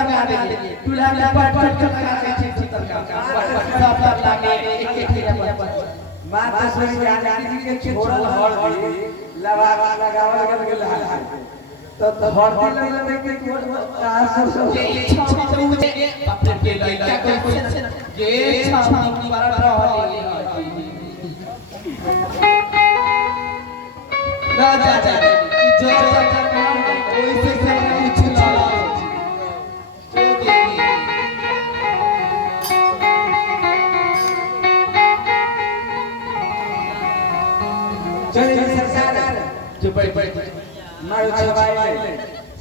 लगा देंगे दूल्हा में पट लगा के ठीक तरका सब लगा के एक माता सोई जानकी जी के छोड़ल हर लगावल गेल तो हर दिन लगे के कहां से ये इच्छा तो मुझे बाप रे के लइका कोई ये इच्छा अपनी बार रहली राजा जो कोई से कुछ ला चलिए सरकार जो बैठ मारो छवाई